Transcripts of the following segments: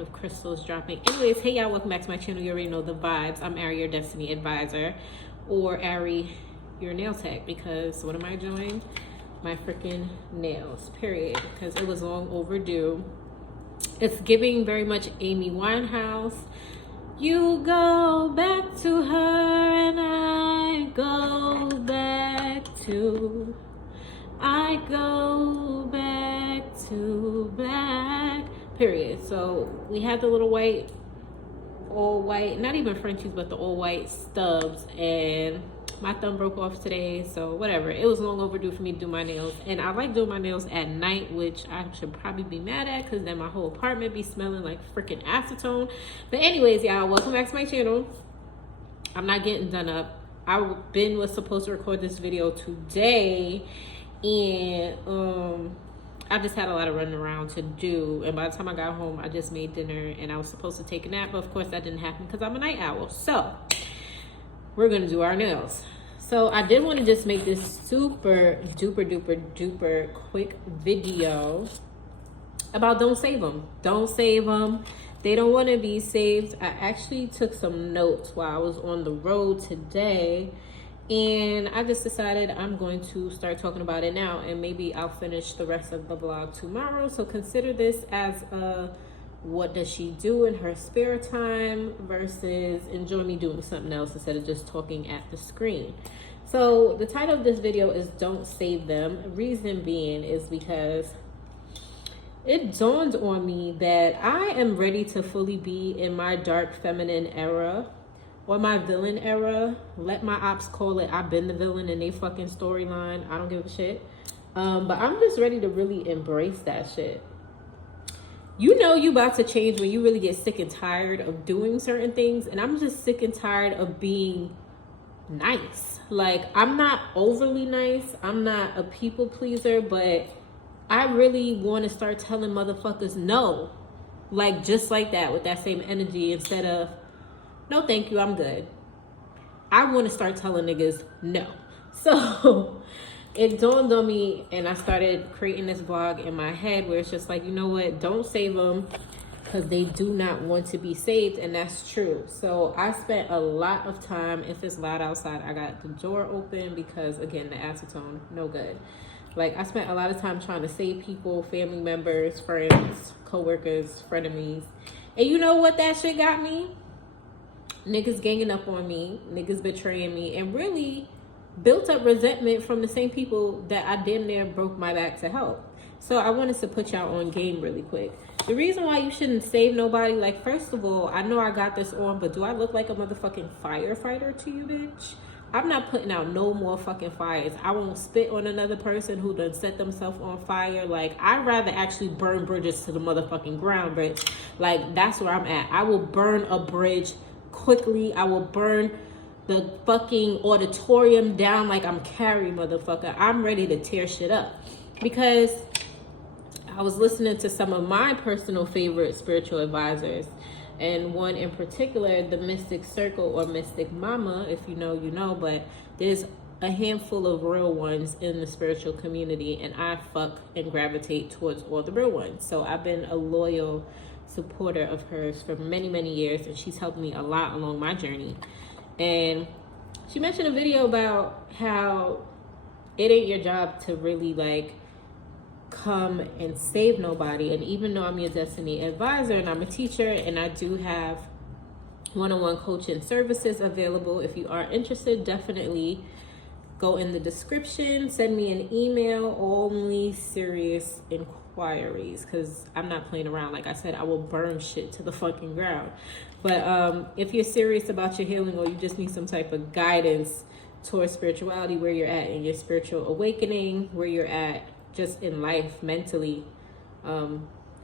sound of crystals dropping. Anyways, hey y'all, welcome back to my channel. You already know the vibes. I'm Ari, your Destiny Advisor, or Ari, your nail tech, because what am I doing? My freaking nails, period, because it was long overdue. It's giving very much Amy Winehouse. You go back to her and I go back to black, period. So we had the little white, all white, not even Frenchies, but the all white stubs, and my thumb broke off today, so whatever. It was long overdue for me to do my nails, and I like doing my nails at night, which I should probably be mad at, because then my whole apartment be smelling like freaking acetone. But anyways, y'all, welcome back to my channel. I'm not getting done up. Was supposed to record this video today, and I just had a lot of running around to do, and by the time I got home, I just made dinner, and I was supposed to take a nap, but of course that didn't happen because I'm a night owl. So we're gonna do our nails. So I did want to just make this super duper quick video about don't save them. Don't save them. They don't want to be saved. I actually took some notes while I was on the road today, and I just decided I'm going to start talking about it now, and maybe I'll finish the rest of the vlog tomorrow. So consider this as a what does she do in her spare time versus enjoy me doing something else instead of just talking at the screen. So the title of this video is Don't Save Them. Reason being is because it dawned on me that I am ready to fully be in my dark feminine era, or my villain era. Let my ops call it I've been the villain in they fucking storyline. I don't give a shit. But I'm just ready to really embrace that shit. You know you about to change when you really get sick and tired of doing certain things, and I'm just sick and tired of being nice. Like, I'm not overly nice. I'm not a people pleaser, but I really want to start telling motherfuckers no. Like, just like that, with that same energy, instead of no thank you, I'm good. I want to start telling niggas no. So it dawned on me, and I started creating this vlog in my head where it's just like, you know what, don't save them, because they do not want to be saved, and that's true. So I spent a lot of time, if it's loud outside, I got the door open because, again, the acetone, no good. Like, I spent a lot of time trying to save people, family members, friends, co-workers, frenemies, and you know what that shit got me? Niggas ganging up on me, niggas betraying me, and really built up resentment from the same people that I damn near broke my back to help. So I wanted to put y'all on game really quick. The reason why you shouldn't save nobody, like, first of all, I know I got this on, but do I look like a motherfucking firefighter to you, bitch? I'm not putting out no more fucking fires. I won't spit on another person who done set themselves on fire. Like, I'd rather actually burn bridges to the motherfucking ground, bitch. Like, that's where I'm at. I will burn a bridge quickly. I will burn the fucking auditorium down like I'm Carrie, motherfucker. I'm ready to tear shit up, because I was listening to some of my personal favorite spiritual advisors, and one in particular, the Mystic Circle, or Mystic Mama. If you know, you know, but there's a handful of real ones in the spiritual community, and I fuck and gravitate towards all the real ones. So I've been a loyal supporter of hers for many years, and she's helped me a lot along my journey. And she mentioned a video about how it ain't your job to really, like, come and save nobody. And even though I'm your Destiny Advisor and I'm a teacher, and I do have one-on-one coaching services available, if you are interested, definitely go in the description, send me an email, only serious inquiries, because I'm not playing around. Like I said, I will burn shit to the fucking ground. But if you're serious about your healing, or you just need some type of guidance towards spirituality, where you're at in your spiritual awakening, where you're at just in life, mentally,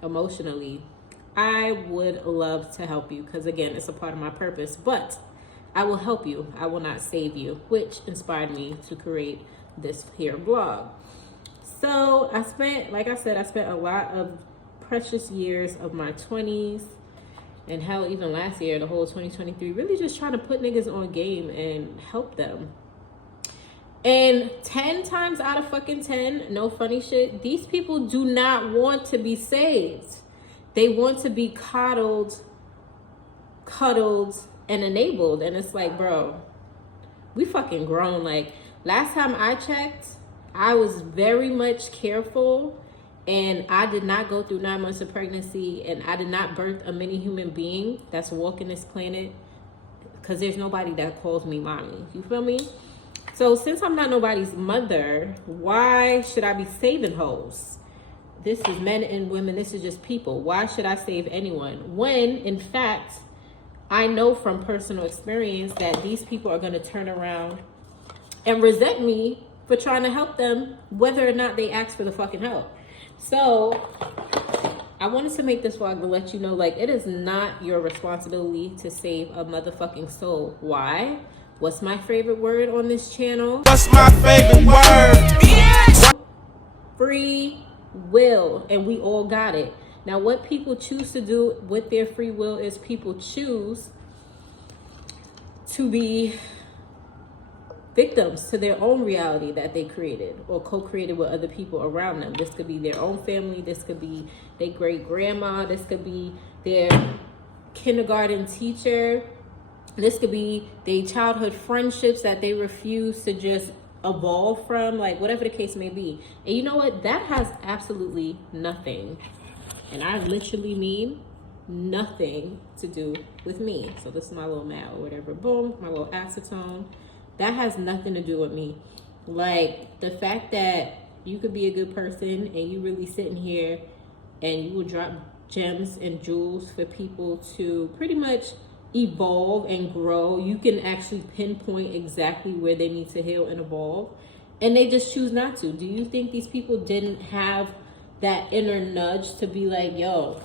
emotionally, I would love to help you, because again, it's a part of my purpose. But I will help you. I will not save you, which inspired me to create this here blog. So I spent, like I said, I spent a lot of precious years of my 20s, and hell, even last year, the whole 2023, really just trying to put niggas on game and help them. And 10 times out of fucking 10, no funny shit, these people do not want to be saved. They want to be coddled, cuddled, and enabled. And it's like, bro, we fucking grown. Like, last time I checked, I was very much careful, and I did not go through 9 months of pregnancy, and I did not birth a mini human being that's walking this planet, because there's nobody that calls me mommy. You feel me? So since I'm not nobody's mother, why should I be saving hoes? This is men and women. This is just people. Why should I save anyone? When, in fact, I know from personal experience that these people are going to turn around and resent me for trying to help them, whether or not they ask for the fucking help. So I wanted to make this vlog to let you know, like, it is not your responsibility to save a motherfucking soul. Why? What's my favorite word on this channel? What's my favorite word? Free will. And we all got it. Now, what people choose to do with their free will is people choose to be victims to their own reality that they created or co-created with other people around them. This could be their own family. This could be their great grandma. This could be their kindergarten teacher. This could be their childhood friendships that they refuse to just evolve from, like whatever the case may be. And you know what? That has absolutely nothing, and I literally mean nothing, to do with me. So this is my little mat or whatever. Boom, my little acetone. That has nothing to do with me. Like, the fact that you could be a good person and you really sitting here and you will drop gems and jewels for people to pretty much evolve and grow. You can actually pinpoint exactly where they need to heal and evolve, and they just choose not to. Do you think these people didn't have that inner nudge to be like, yo,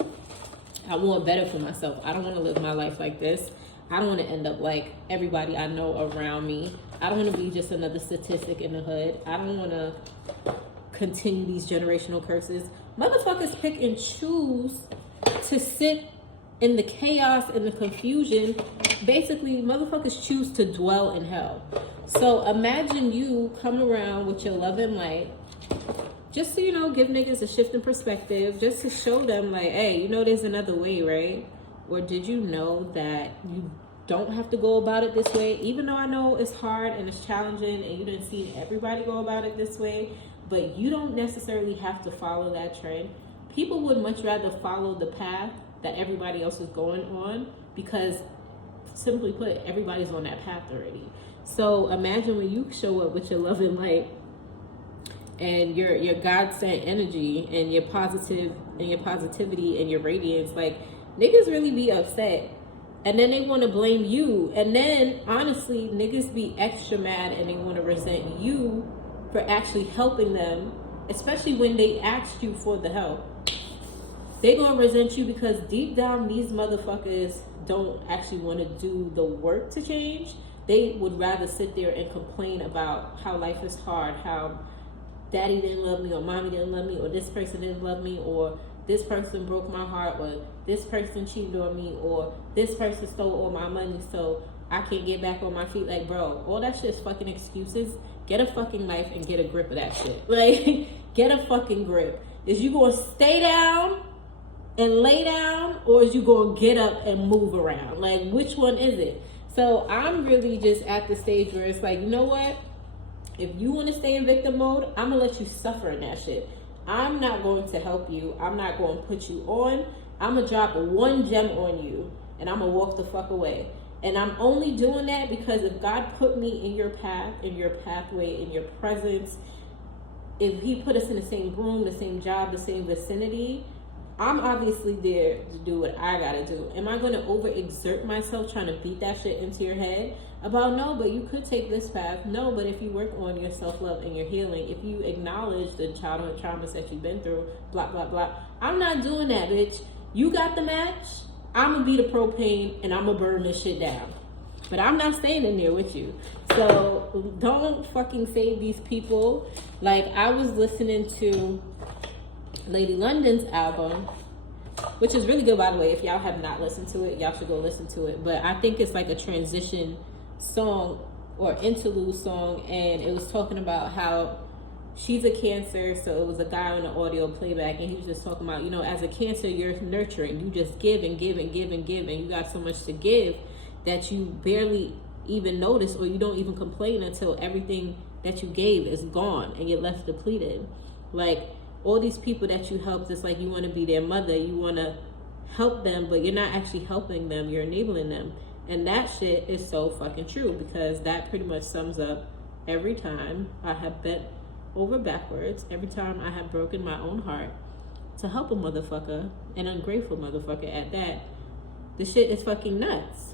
I want better for myself. I don't want to live my life like this. I don't want to end up like everybody I know around me. I don't want to be just another statistic in the hood. I don't want to continue these generational curses. Motherfuckers pick and choose to sit in the chaos and the confusion. Basically, motherfuckers choose to dwell in hell. So imagine you come around with your love and light, just to, you know, give niggas a shift in perspective, just to show them like, hey, you know, there's another way, right? Or did you know that you don't have to go about it this way? Even though I know it's hard and it's challenging and you didn't see everybody go about it this way, but you don't necessarily have to follow that trend. People would much rather follow the path that everybody else is going on, because simply put, everybody's on that path already. So imagine when you show up with your love and light and your God-sent energy and your positive and your positivity and your radiance, like, niggas really be upset, and then they want to blame you, and then honestly niggas be extra mad and they want to resent you for actually helping them, especially when they asked you for the help. They gonna resent you because deep down these motherfuckers don't actually want to do the work to change. They would rather sit there and complain about how life is hard, how daddy didn't love me, or mommy didn't love me, or this person didn't love me, or this person broke my heart, or this person cheated on me, or this person stole all my money, so I can't get back on my feet. Like, bro, all that shit is fucking excuses. Get a fucking life and get a grip of that shit. Like, get a fucking grip. Is you gonna stay down and lay down, or is you gonna get up and move around? Like, which one is it? So I'm really just at the stage where it's like, you know what? If you want to stay in victim mode, I'm gonna let you suffer in that shit. I'm not going to help you. I'm not going to put you on. I'm gonna drop one gem on you and I'm gonna walk the fuck away. And I'm only doing that because if God put me in your path, in your pathway, in your presence, if he put us in the same room, the same job, the same vicinity, I'm obviously there to do what I gotta do. Am I gonna overexert myself trying to beat that shit into your head about, no, but you could take this path? No, but if you work on your self-love and your healing, if you acknowledge the childhood traumas that you've been through, blah, blah, blah. I'm not doing that, bitch. You got the match, I'm gonna be the propane and I'm gonna burn this shit down. But I'm not staying in there with you. So don't fucking save these people. Like, I was listening to Lady London's album, which is really good, by the way. If y'all have not listened to it, y'all should go listen to it. But I think it's like a transition song or interlude song, and it was talking about how she's a Cancer, so it was a guy on the audio playback, and he was just talking about, as a Cancer, you're nurturing. You just give and give and give and give, and you got so much to give that you barely even notice, or you don't even complain until everything that you gave is gone and you're left depleted. Like, all these people that you helped, it's like you want to be their mother, you want to help them, but you're not actually helping them, you're enabling them. And that shit is so fucking true, because that pretty much sums up every time I have bent over backwards, every time I have broken my own heart to help a motherfucker, an ungrateful motherfucker at that. The shit is fucking nuts.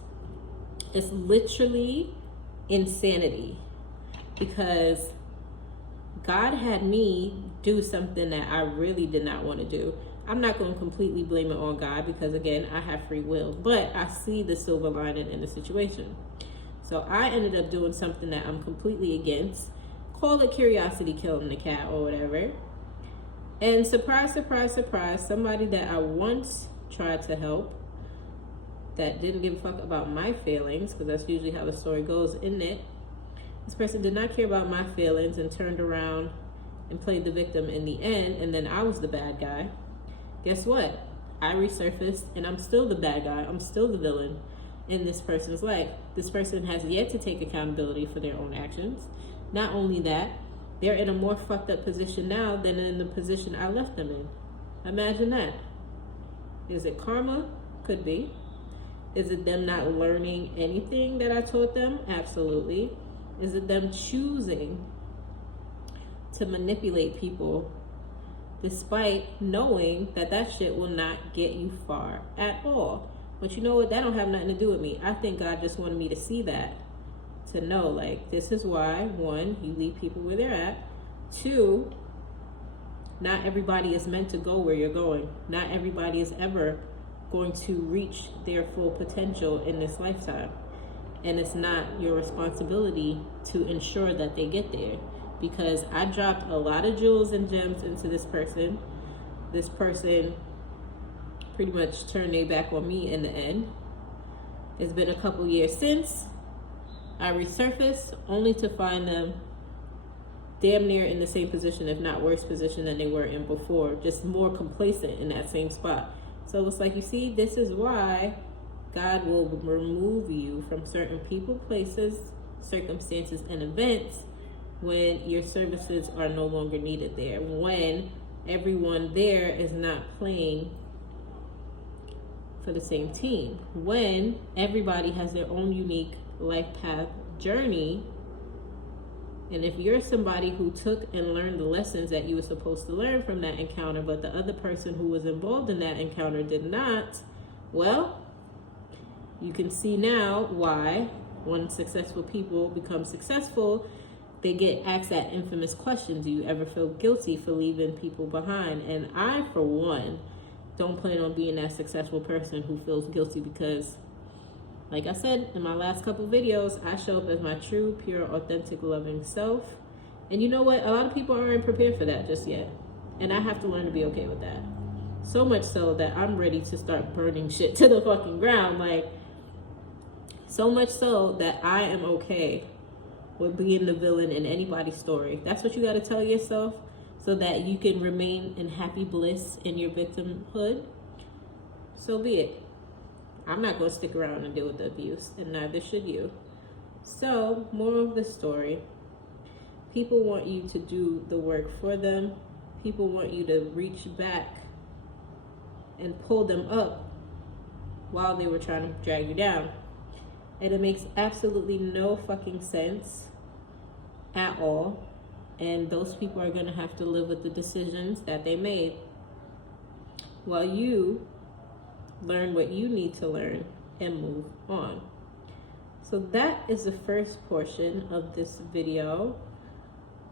It's literally insanity, because God had me do something that I really did not want to do. I'm not going to completely blame it on God, because again, I have free will, but I see the silver lining in the situation. So I ended up doing something that I'm completely against. Call it curiosity killing the cat or whatever. And surprise, surprise, surprise, somebody that I once tried to help, that didn't give a fuck about my feelings, because that's usually how the story goes, isn't it? This person did not care about my feelings and turned around and played the victim in the end, and then I was the bad guy. Guess what? I resurfaced, and I'm still the bad guy. I'm still the villain in this person's life. This person has yet to take accountability for their own actions. Not only that, they're in a more fucked up position now than in the position I left them in. Imagine that. Is it karma? Could be. Is it them not learning anything that I taught them? Absolutely. Is it them choosing to manipulate people despite knowing that that shit will not get you far at all? But you know what? That don't have nothing to do with me. I think God just wanted me to see that, to know, like, this is why, one, you leave people where they're at. Two, not everybody is meant to go where you're going. Not everybody is ever going to reach their full potential in this lifetime. And it's not your responsibility to ensure that they get there, because I dropped a lot of jewels and gems into this person. This person pretty much turned their back on me in the end. It's been a couple years since I resurfaced, only to find them damn near in the same position, if not worse position than they were in before, just more complacent in that same spot. So it's like, you see, this is why God will remove you from certain people, places, circumstances, and events when your services are no longer needed there, when everyone there is not playing for the same team, when everybody has their own unique life path journey. And if you're somebody who took and learned the lessons that you were supposed to learn from that encounter, but the other person who was involved in that encounter did not, well, you can see now why when successful people become successful, they get asked that infamous question, do you ever feel guilty for leaving people behind? And I, for one, don't plan on being that successful person who feels guilty, because like I said in my last couple videos, I show up as my true, pure, authentic, loving self. And you know what? A lot of people aren't prepared for that just yet. And I have to learn to be okay with that. So much so that I'm ready to start burning shit to the fucking ground. Like, so much so that I am okay with being the villain in anybody's story. That's what you got to tell yourself, so that you can remain in happy bliss in your victimhood. So be it. I'm not going to stick around and deal with the abuse, and neither should you. So, moral of the story, people want you to do the work for them. People want you to reach back and pull them up while they were trying to drag you down. And it makes absolutely no fucking sense at all. And those people are going to have to live with the decisions that they made, while you learn what you need to learn and move on. So that is the first portion of this video.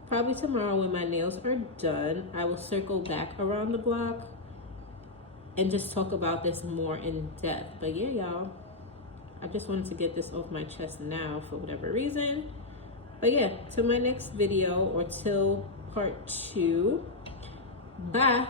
Probably tomorrow when my nails are done, I will circle back around the block and just talk about this more in depth. But yeah, y'all, I just wanted to get this off my chest now for whatever reason. But yeah, till my next video, or till part 2. Bye.